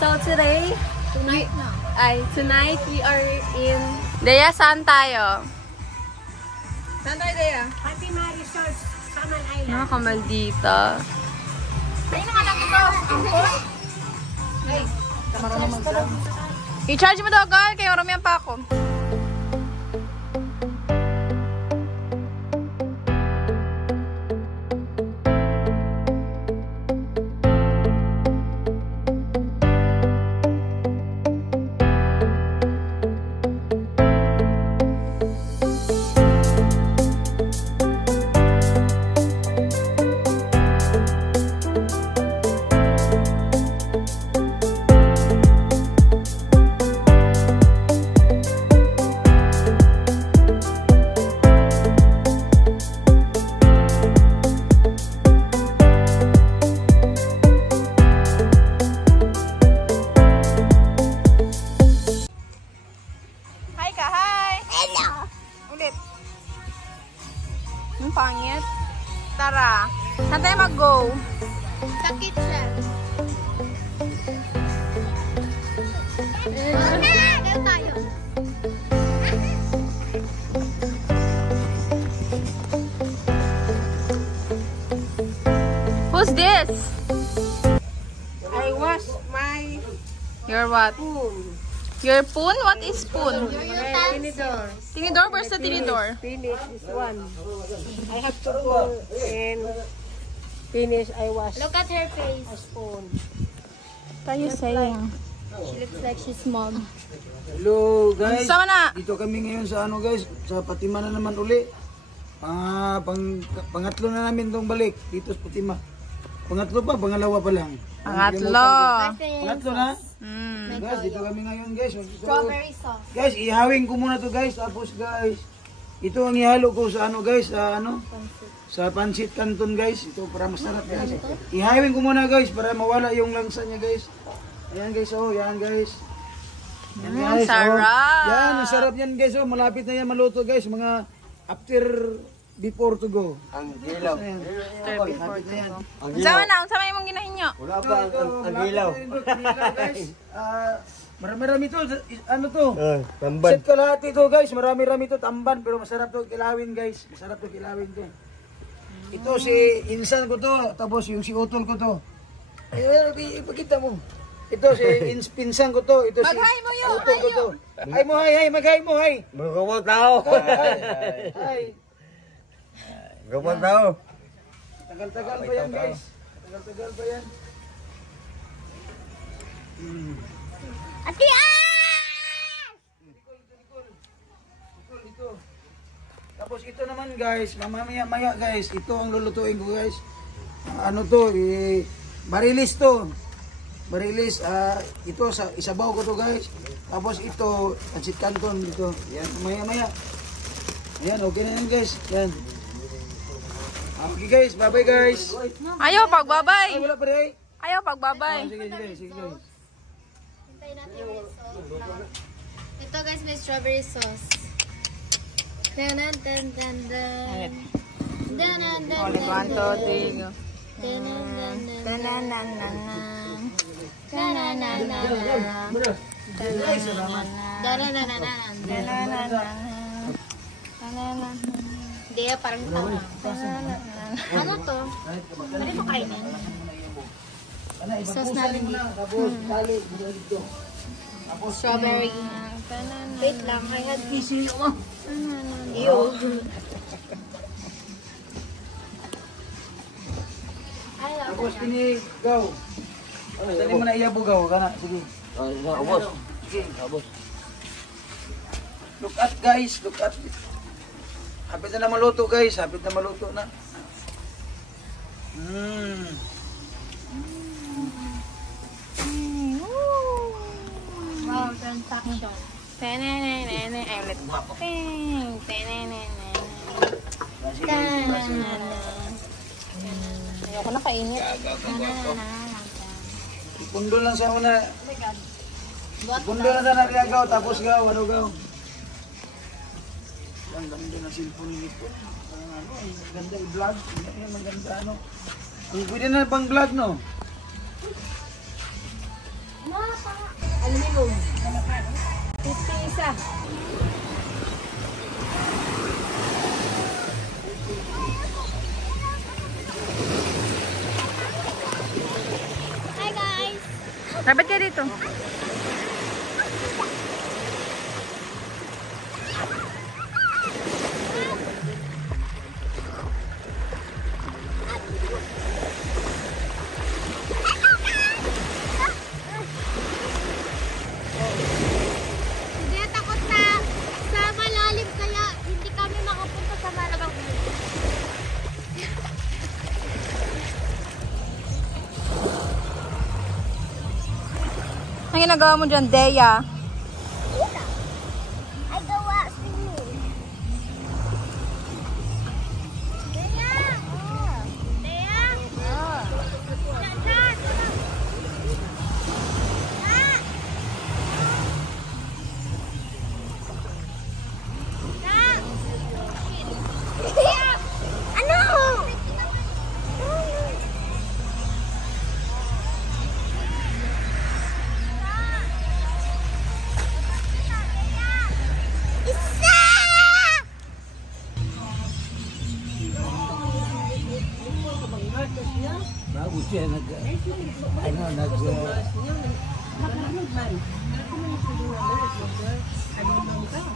So today, tonight we are in... Dea, saan tayo? Saan tayo, Dea? Happy Marisol, Saman Island. Nakamaldita. Ay, nanganak ito. Ampon? Ay, marunong mag-drum. I-charge mo daw, girl. Kaya maramihan pa ako. Ang pangit. Tara. Saan tayo mag-go? Sa kitchen. Ganun tayo. Who's this? I wash my Your what? spoon. Your spoon? What is spoon? Tinidor. Tinidor? Where's the tinidor? Finish this one. I have to go and finish. I wash Look at her face. a spoon. What are you saying? She looks like she's mom. Hello guys, Sama na. dito kami ngayon sa ano guys, sa Patima na naman uli. Pangatlo na namin tong balik dito sa Patima. Pangatlo pa, pangalawa pa lang. Pangatlo. Pangatlo na. Guys, dito kami ngayon guys. Strawberry sauce. Guys, ihawing ko muna to guys. Tapos guys, ito ang ihalo ko sa ano guys, sa Pancit Canton guys. Ito para masarap guys. Ihawing ko muna guys para mawala yung langsa niya guys. Ayan guys, oh, yan guys. Yan guys, sarap. Oh. Yan, ang sarap yan guys, oh. Malapit na yan maluto guys. Mga before to go. Ang gilaw. Malapit na yan. Sama na. Sama yung mong ginahinyo. Wala pa ang gilaw. Marami-rami to. Ano to? Tamban. Set kalahati to guys. Marami-rami to. Tamban. Pero masarap to kilawin guys. Masarap to kilawin to. Ito si insan ko to. Tapos yung si utol ko to. Ipakita mo. Ito si pinsan ko to. Ito si utol ko to. Hay mo, hay. Mag-hay mo, hay. Magkawang tao. Hay. Magkawang tao. Tagal-tagal pa yan guys. Tagal-tagal pa yan. Ati Ito. Tapos ito naman guys, mamaya guys, ito ang lulutuin ko guys. Ano to, barilis to. Barilis, ito sa isabaw ko to guys. Tapos ito, Pancit Canton dito. Yan, maya. Ayan, okay na yan guys. Yan. Okay guys, bye-bye guys. Ayaw pagbabay. Ay, wala pa rin. Ayaw pagbabay. Sige guys. Hintayin natin yung sauce. Ito guys, may strawberry sauce. Dun. Only 1, 2, 3. Hindi, parang tao. Ano to? Ano mo kainin? Sauce natin dito. Strawberry. Wait lang, I had tissue mo. Ew. Tapos pinigaw. Dali mo na iyabugaw, kana. Sige. Abos. Sige. Look at guys, look at. Hapit na maluto guys, hapit na maluto na. Wow, transaction. Ay, ulit. Ayoko na kainit. Pundo lang sa una. Pundo lang sa nagagaw, tapos gaw, ano gaw. Ang ganda ng cellphone nito. Ang ganda i-vlog. Ang ganda ano. Pwede na pang vlog no? No, Aluminum. 50 isa. Hi guys! Dapat ka dito. Hindi takot sa malalim kaya hindi kami makapunta sa malagang. Ang ginagawa mo dyan, Deya? Ay gawa swimming. Dea! Oh. Dea! Oh. Dyan! Ano? Isa! Bago siya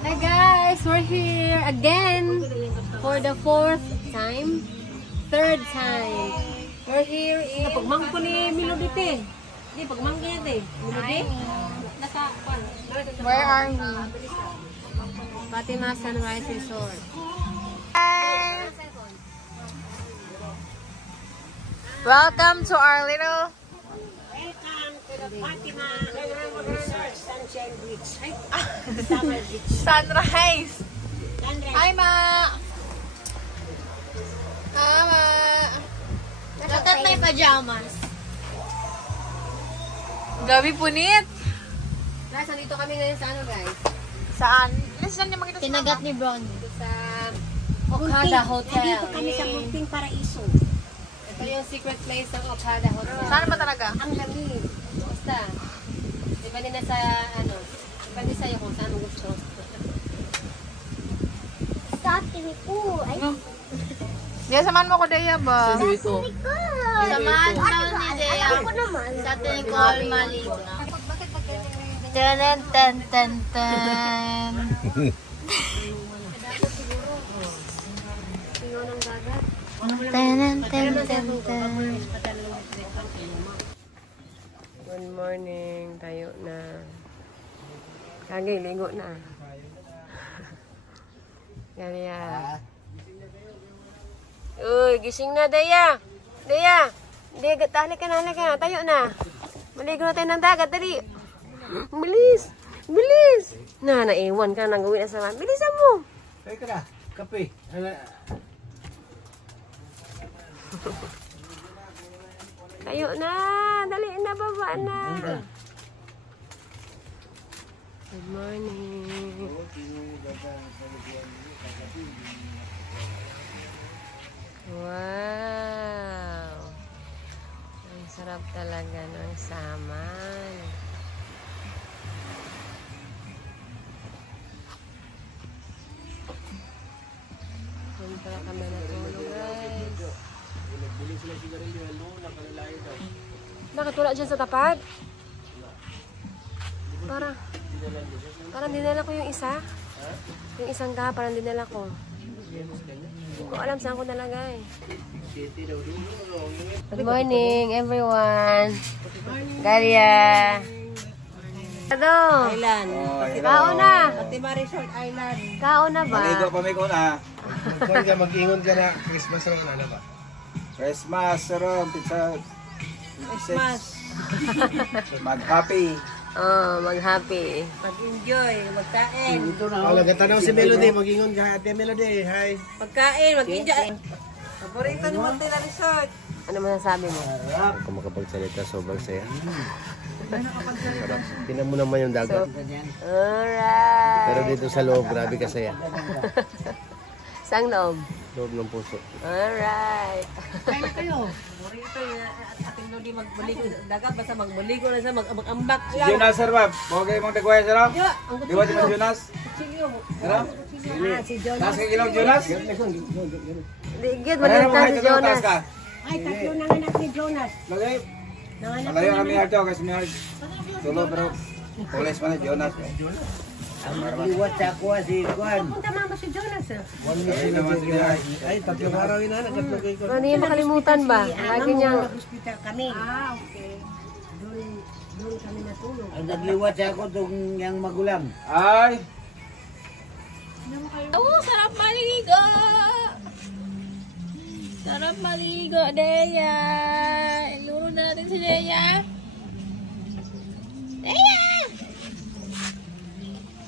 Hi guys, we're here again for the 4th time. 3rd time. We're here in pagmangko ni Melody te. Di pagmangko niya te. Melody. Nasa Where are we? Fatima Sunrise Resort. Welcome to our little Welcome to the Fatima Resort Sunshine Beach. Summer Beach. sunrise. Hi, Ma! Ma! Dapat may pajamas. Gabi punit. Guys, nandito kami ngayon sa ano guys? Saan? Saan niya makita Kinagat ni Brownie. Sa Okada Hotel. Nandito kami sa Munting Paraiso. Ito yung secret place ng Okada Hotel. Saan ba talaga? Ang lamig. Basta. Depende na sa ano. Depende sa'yo kung saan mo gusto. Sa atin ko. Ay, Diya, samahan mo ko, Deya ba? samahan daw ni Dea. Ako naman. Sa atin ko, maligo na. Tan tan tan tan. Tan tan tan tan. Good morning. Tayo na. Kagay, ligo na. Gaya. Uy, gising na, Dea. Dea. Dea, tahan ka na. Tayo na. Maligo na tayo ng dagat. Dali. Bilis. Bilis. Naiwan ka. Nang gawin na sama. Bilisan mo. Kaya ka na, kape. Tayo na. Dali na, baba na. Good morning. Wow. Ang sarap talaga ng saman. Punta kami na tulog, guys. Bakit wala dyan sa tapat? Parang dinala ko yung isa. Yung isang ka, parang dinala ko. Hindi ko alam saan ko nalagay. Good morning, everyone. Galia. Ano? Island. Kao na. Fatima Resort Island. Kao na ba? Pamigo na. Kung ka mag-ingon ka na, Christmas ron, ano ba? Christmas, ron, pizza. Christmas. Mag-happy. Oh, mag-happy. Mag-enjoy, magkain. Oh, nagtatanaw si Melody, mag-ingon ka, Ate Melody, hi. Pagkain, mag-enjoy. Paborito ni Montela Resort. Ano masasabi mo? Kung makapagsalita, sobrang saya. Sarap. Tinan mo naman yung dagat. Alright. Pero dito sa loob, grabe kasaya. Sang loob? Loob ng puso. Alright. Paborito niya, ating Di magbaligo dagat basta magbaligo na sa mag-ambak. Jonas sir ba? Bogay mong dagway sir. Di ba si Jonas? Sir? Si Jonas. Nas kay Gilong Jonas? Digit maganda si Jonas. Ay, tatlo na anak ni Jonas. Lagay. Malayo kami ato kasi may solo pero pulis man ni Jonas. Liwat sa ako si Juan. Punta mama si Jonas. Ay, tatlong araw yun na. Nagkatlagay ko. Ano yung makalimutan ba? Lagi niya. Hospital kami. Okay. Doon kami natulog. Ang nagliwat sa ako itong yung magulang. Ay. Oh, sarap maligo! Sarap maligo, Deya! Iluro natin si Deya. Deya!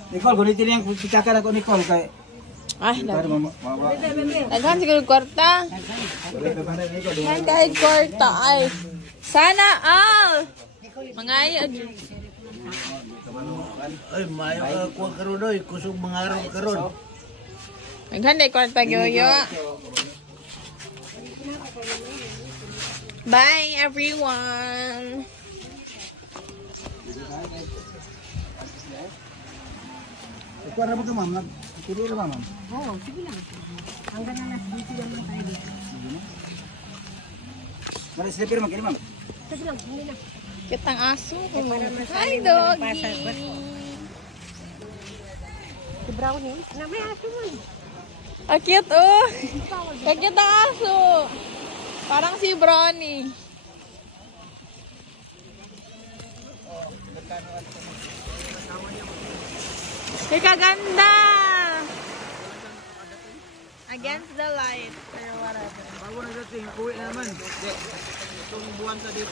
Nicole, gunitin yung pitakan ako Nicole kay Ay, mama. naghan siguro kwarta. Naghan kwarta ay. Sana all. Mangayod. Ay, mayo ka kuha karon oy, kusog mga araw karon. Naghan day kwarta gyoyo. Bye everyone. Kuha ra mo to ma'am. Pili ra ma'am. Oo, sige lang. Hanggang alas 20 lang tayo dito. Mari slipper man kini ma'am. Sige lang, hindi na. Kitang aso. Hi, Hi, doggy. Si Brownie, na may aso man. Ah, cute oh. Cute ang aso. Parang si Brownie. Ay, kaganda. Against the light. Or whatever. Bago na dating uwi na naman. Itong buwan sa dito.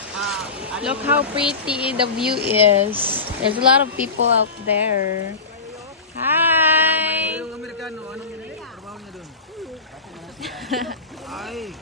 Look how pretty the view is. There's a lot of people out there. Hi! Yung Amerikano, anong trabaho niya doon? Ay.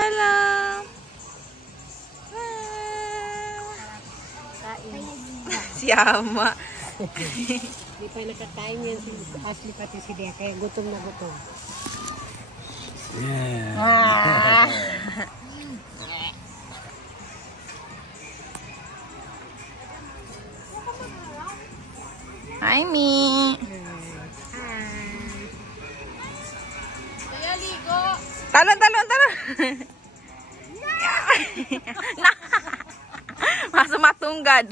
Hello! Si Ama. Hindi pa nakakain yan si Ashley pati si Dea, kaya gutom na gutom. Hi, Mi. Talon, talon, talon. Masa matunggad.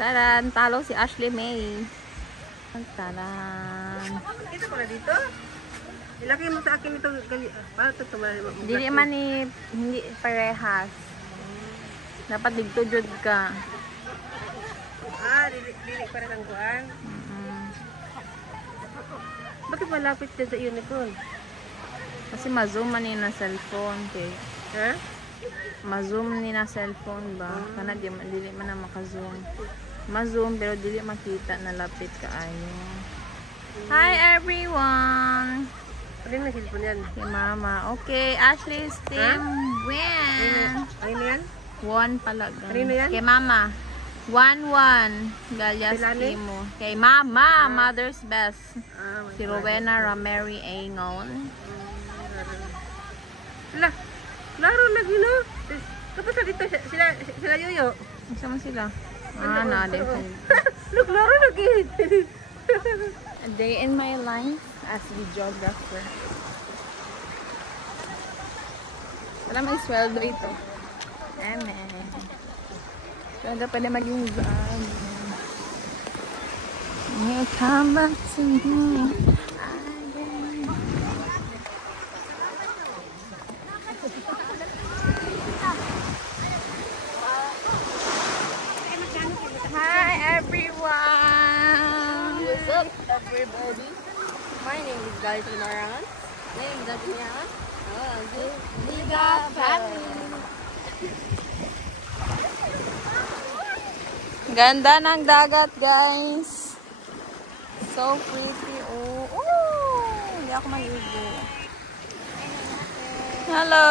Taran, talo si Ashley May. Taran. Ito pala dito? Ilagay mo sa akin ito. Para ito Dili man ni hindi parehas. Dapat digtujud ka. Dili para ng kuan. Bakit malapit ka sa unicorn? Kasi ma-zoom man ni na cellphone kay. Ha? Ma-zoom ni na cellphone ba? Kana dili man na maka-zoom. Ma-zoom pero dili makita na lapit kaayo. Hi everyone. Ano na cellphone yan? Kay mama. Okay, Ashley's team win. Ano yan? 1 pala. Kanino yan? Kay mama. 1-1. Galyas Pilani? mo. Kay mama, mother's best. Ah, Si Rowena Ramery Aingon. Laro lagi no. Kapag dito sila yoyo. Sama sila. Na din. Look, laro lagi. A day in my life as videographer. Wala may sweldo ito. Amen. Sweldo pwede maging vlog. You come back to me. Hi everyone! What's up, everybody? My name is Gality Marangan. My name is Adriana. Liga family! Ganda ng dagat, guys! So pretty, oh! Hindi ako maligo. Hello!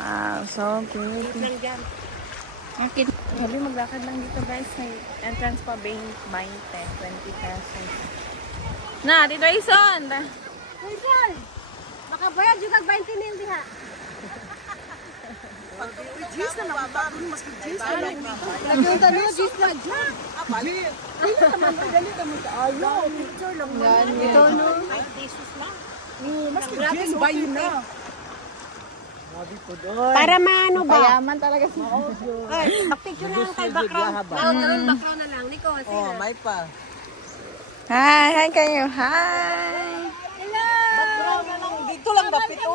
Wow, so pretty. Bakit? Sabi maglakad lang dito guys. May entrance pa 20 pesos. Na, dito Ison! Rizal! Makabayad juga 20 nil diha. Jis na mababa, mas jis na lang. Lagyan ta no, jis na dyan. Dili naman dali kami sa ayo. Picture lang mo. Ito no. Mas jis ba yun na? Para maano ba? Payaman talaga si Picture lang kay background. Background na lang. Niko, sino? Oh, may pa. Hi kayo. Hi! Background na lang. Dito lang ba pito?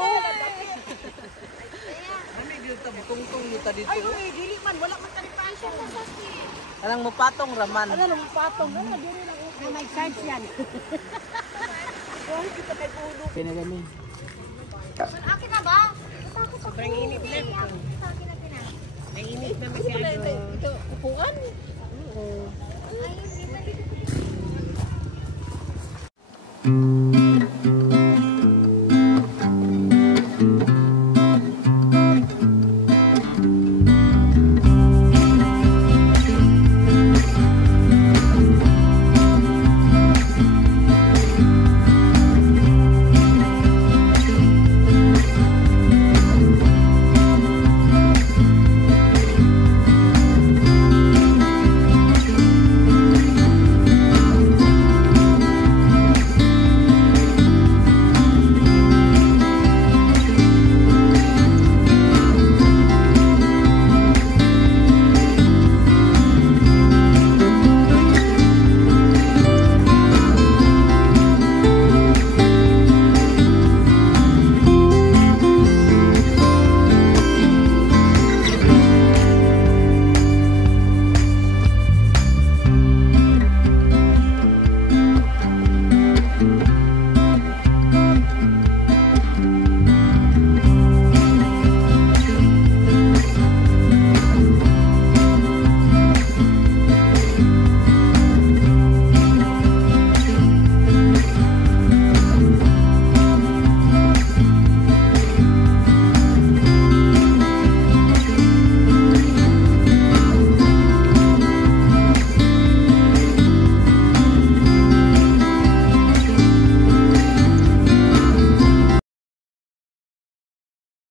Tungtong nita dito. Ay, dili man. Wala man taripasyon sa sasi. Alang mo patong raman. Ano mo patong? Na may charge yan. Kaya kami. Akin na ba? Sobrang init na ito. May init na masyado. Ito, upuan? Oo.